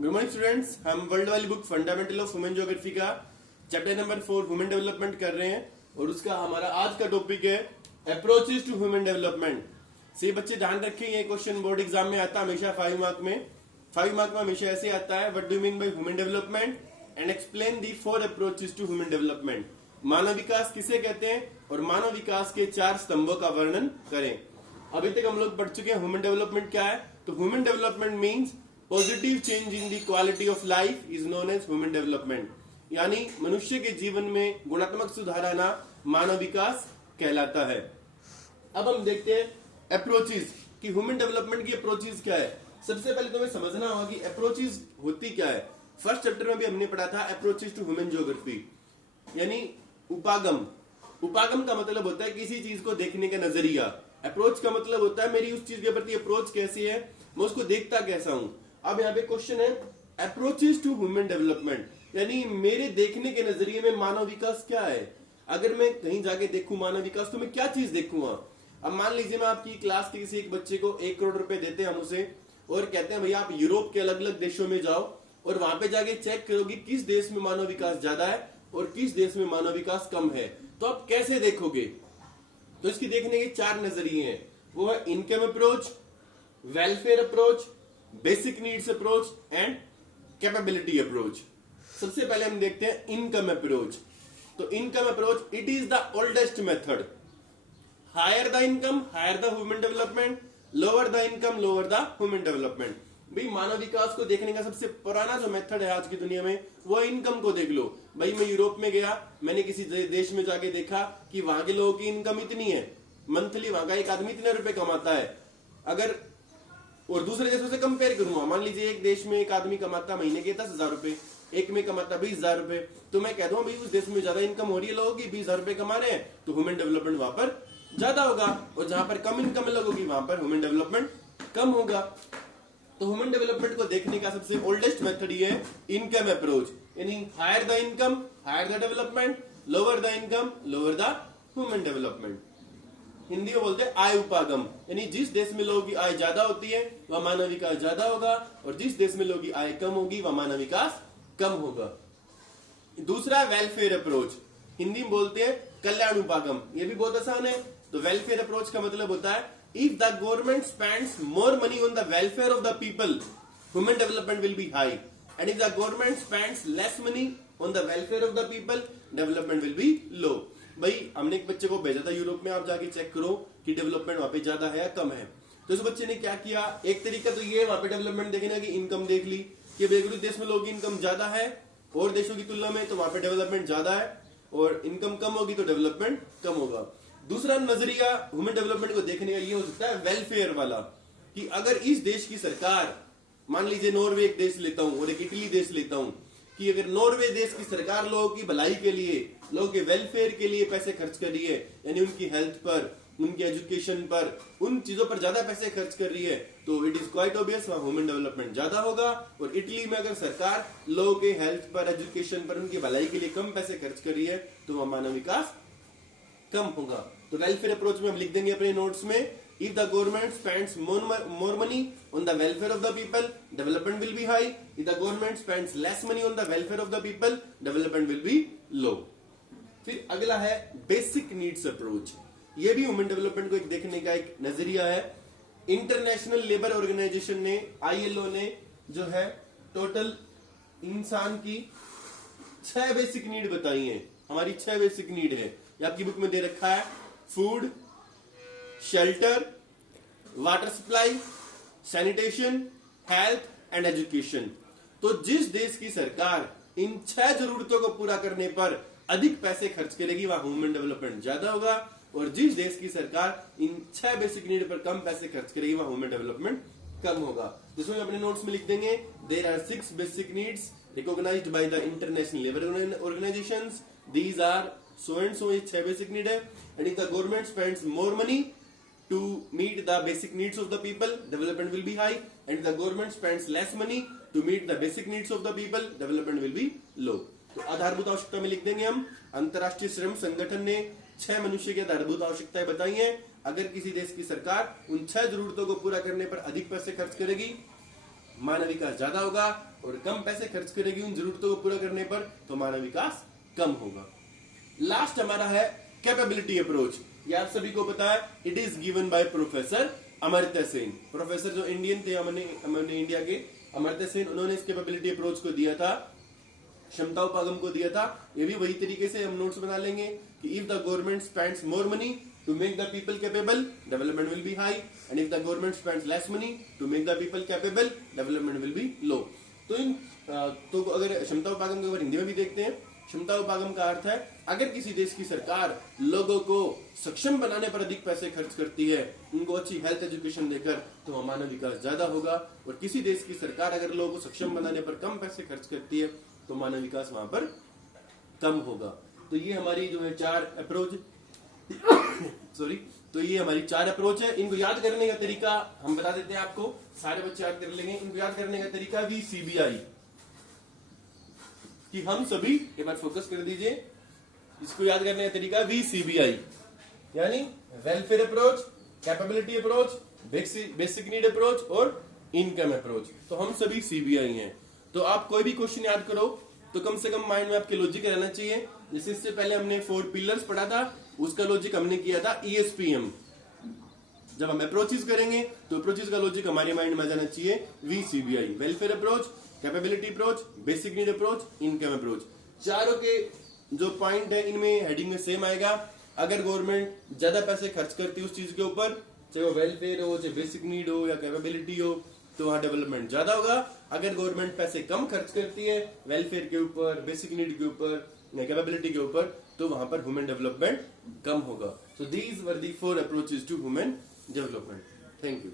Good morning students, हम world वाली book fundamental of human geography का चैप्टर नंबर 4 ह्यूमन डेवलपमेंट कर रहे हैं और उसका हमारा आज का टॉपिक है अप्रोचेस टू ह्यूमन डेवलपमेंट। से बच्चे ध्यान रखें, ये क्वेश्चन बोर्ड एग्जाम में आता है हमेशा 5 मार्क में। 5 मार्क में हमेशा ऐसे आता है, what do you mean by human development and explain the 4 approaches to human development. मानव विकास किसे कहते हैं और मानव विकास के 4 स्तंभों का वर्णन करें। अभी तक हम लोग पढ़ चुके हैं ह्यूमन डेवलपमेंट क्या है। तो human development means positive change in the quality of life is known as human development, यानी मनुष्य के जीवन में गुणात्मक सुधार आना मानव विकास कहलाता है। अब हम देखते हैं अप्रोचेस कि ह्यूमन डेवलपमेंट की अप्रोचेस क्या है। सबसे पहले तुम्हें समझना होगा कि अप्रोचेस होती क्या है। फर्स्ट चैप्टर में भी हमने पढ़ा था अप्रोचेस टू ह्यूमन ज्योग्राफी, यानी उपागम। उपागम का मतलब होता है किसी चीज को देखने का नजरिया। अप्रोच का मतलब होता है मेरी उस चीज के प्रति अप्रोच कैसी है, मैं उसको देखता कैसा हूं। अब यहाँ पे क्वेश्चन है अप्रोचेस टू ह्यूमन डेवलपमेंट, यानी मेरे देखने के नजरिए में मानव विकास क्या है। अगर मैं कहीं जाके देखूं मानव विकास तो मैं क्या चीज देखूंगा। अब मान लीजिए मैं आपकी क्लास के किसी एक बच्चे को 1 करोड़ रुपए देते हैं हम उसे, और कहते हैं भैया आप यूरोप के अलग अलग देशों में जाओ और वहां पे जाके चेक करोगे किस देश में मानव विकास ज्यादा है और किस देश में मानव विकास कम है, तो आप कैसे देखोगे। तो इसकी देखने के 4 नजरिए हैं, वो है income approach, welfare approach, basic needs approach and capability approach. सबसे पहले हम देखते हैं इनकम अप्रोच। तो income approach it is the oldest method. Higher the income higher the human development, lower the income lower the human development. भाई मानव विकास को देखने का सबसे पुराना जो मेथड है आज की दुनिया में वो इनकम को देख लो। भाई मैं यूरोप में गया, मैंने किसी देश में जाके देखा कि वहां के लोगों की इनकम इतनी है, मंथली वहां का एक आदमी इतने रुपए कमाता है। अगर और दूसरे देशों से कंपेयर करूंगा, मान लीजिए एक देश में एक आदमी कमाता महीने के 10,000 रुपए, एक में कमाता 20,000 रुपए, तो मैं कह दूं भाई उस देश में ज्यादा इनकम हो रही है लोगों की, 20,000 रुपए कमा रहे हैं, तो ह्यूमन डेवलपमेंट वहां पर ज्यादा होगा। और जहां पर कम इनकम लोगों की वहां पर ह्यूमन डेवलपमेंट कम होगा। तो ह्यूमन डेवलपमेंट को देखने का सबसे ओल्डेस्ट मेथड ये है इनकम अप्रोच, यानी higher the income higher the development, lower the income lower the human development. Hindi में बोलते हैं आय उपागम, यानी जिस देश में लोगों की आय ज्यादा होती है वह मानव विकास ज्यादा होगा और जिस देश में लोगों की आय कम होगी वह मानव विकास कम होगा। दूसरा वेलफेयर अप्रोच, हिंदी में बोलते हैं कल्याण उपागम। ये भी बहुत आसान है। तो वेलफेयर अप्रोच का मतलब होता है if the government spends more money on the welfare of the people human development will be high, and if the government spends less money on the welfare of the people development will be low. भाई हमने एक बच्चे को भेजा था Europe में, आप जाके चेक करो कि डेवलपमेंट वहां पे ज्यादा है या कम है। तो उस बच्चे ने क्या किया, एक तरीका तो ये वहां पे डेवलपमेंट देखने की इनकम देख ली कि बेगुरु देश में लोगों की इनकम ज्यादा है और देशों की तुलना में, तो वहां पे डेवलपमेंट ज्यादा है, और इनकम कम होगी तो डेवलपमेंट कम होगा। दूसरा नजरिया ह्यूमन डेवलपमेंट को देखने का ये हो सकता है वेलफेयर वाला, कि अगर इस देश की सरकार, मान लीजिए नॉर्वे एक देश लेता हूं और एक इटली देश लेता हूं, कि अगर नॉर्वे देश की सरकार लोगों की भलाई के लिए, लोगों के वेलफेयर के लिए पैसे खर्च कर रही है, यानी उनकी हेल्थ पर, उनकी एजुकेशन पर, उन चीजों पर ज्यादा पैसे खर्च कर रही है, तो इट इज क्वाइट ऑब्वियस वहां ह्यूमन डेवलपमेंट ज्यादा होगा। और इटली में अगर सरकार लोगों के हेल्थ पर, एजुकेशन पर, उनकी भलाई के लिए कम पैसे खर्च कर रही है तो वहां मानव विकास कम होगा। तो वेलफेयर अप्रोच में हम लिख देंगे अपने नोट्स में, if the government spends more money on the welfare of the people, development will be high. If the government spends less money on the welfare of the people, development will be low. फिर अगला है basic needs approach. ये भी human development को एक देखने का एक नजरिया है। इंटरनेशनल लेबर ऑर्गेनाइजेशन ने, ILO ने जो है टोटल इंसान की 6 बेसिक नीड बताई है। हमारी 6 बेसिक नीड है, ये आपकी बुक में दे रखा है। Food, shelter, water supply, sanitation, health and education. तो जिस देश की सरकार इन 6 जरूरतों को पूरा करने पर अधिक पैसे खर्च करेगी वहां ह्यूमन डेवलपमेंट ज्यादा होगा, और जिस देश की सरकार इन 6 बेसिक नीड पर कम पैसे खर्च करेगी वहां ह्यूमन डेवलपमेंट कम होगा। जिसमें अपने नोट्स में लिख देंगे there are 6 basic needs recognised by the international labour organisations, these are so and so. ये 6 बेसिक नीड है। And if the government spends more money to meet the basic needs of the people, development will be high, and if the government spends less money to meet the basic needs of the people, development will be low. तो आधारभूत आवश्यकता में लिख देंगे हम, अंतर्राष्ट्रीय श्रम संगठन ने 6 मनुष्य की आधारभूत आवश्यकताएं बताई हैं। अगर किसी देश की सरकार उन 6 जरूरतों को पूरा करने पर अधिक पैसे खर्च करेगी मानव विकास ज्यादा होगा, और कम पैसे खर्च करेगी उन जरूरतों को पूरा करने पर तो मानव विकास कम होगा। लास्ट हमारा है कैपेबिलिटी अप्रोच। ये आप सभी को पता है, it is given by professor Amartya Sen. Professor जो इंडियन थे हमने इंडिया के, अमर्त्य सेन, उन्होंने इस कैपेबिलिटी अप्रोच को दिया था, क्षमता उपागम को दिया था। ये भी वही तरीके से हम नोट्स बना लेंगे कि if the government spends more money to make the people capable, development will be high, and if the government spends less money to make the people capable, development will be low. तो अगर क्षमता उपागम को अगर हिंदी में भी देखते हैं, क्षमता उपागम का अर्थ है अगर किसी देश की सरकार लोगों को सक्षम बनाने पर अधिक पैसे खर्च करती है, उनको अच्छी हेल्थ एजुकेशन देकर, तो मानव विकास ज्यादा होगा। और किसी देश की सरकार अगर लोगों को सक्षम बनाने पर कम पैसे खर्च करती है तो मानव विकास वहां पर कम होगा। तो ये हमारी जो है 4 अप्रोच सॉरी, तो ये हमारी 4 अप्रोच है। इनको याद करने का तरीका हम बता देते हैं आपको, सारे बच्चे याद कर लेंगे। इनको याद करने का तरीका VCBI, कि हम सभी एक बार फोकस कर दीजिए, इसको याद करने का तरीका VCBI, यानी welfare approach, capability approach, basic need approach और इनकम अप्रोच। तो हम सभी CBI हैं। तो आप कोई भी क्वेश्चन याद करो तो कम से कम माइंड में आपके लॉजिक रहना चाहिए। जैसे इससे पहले हमने 4 पिलर्स पढ़ा था, उसका लॉजिक हमने किया था ESPM। जब हम अप्रोचेस करेंगे तो अप्रोचेस का लॉजिक हमारे माइंड में आ जाना चाहिए VCBI, welfare approach, capability approach, basic need approach, income approach. चारों के जो पॉइंट है इनमें हेडिंग में सेम आएगा। अगर गवर्नमेंट ज्यादा पैसे खर्च करती है उस चीज के ऊपर, चाहे वो वेलफेयर हो, चाहे बेसिक नीड हो या कैपेबिलिटी हो, तो वहां डेवलपमेंट ज्यादा होगा। अगर गवर्नमेंट पैसे कम खर्च करती है वेलफेयर के ऊपर, बेसिक नीड के ऊपर, कैपेबिलिटी के ऊपर, तो वहां पर ह्यूमन डेवलपमेंट कम होगा। So these were the 4 approaches to human development. Thank you.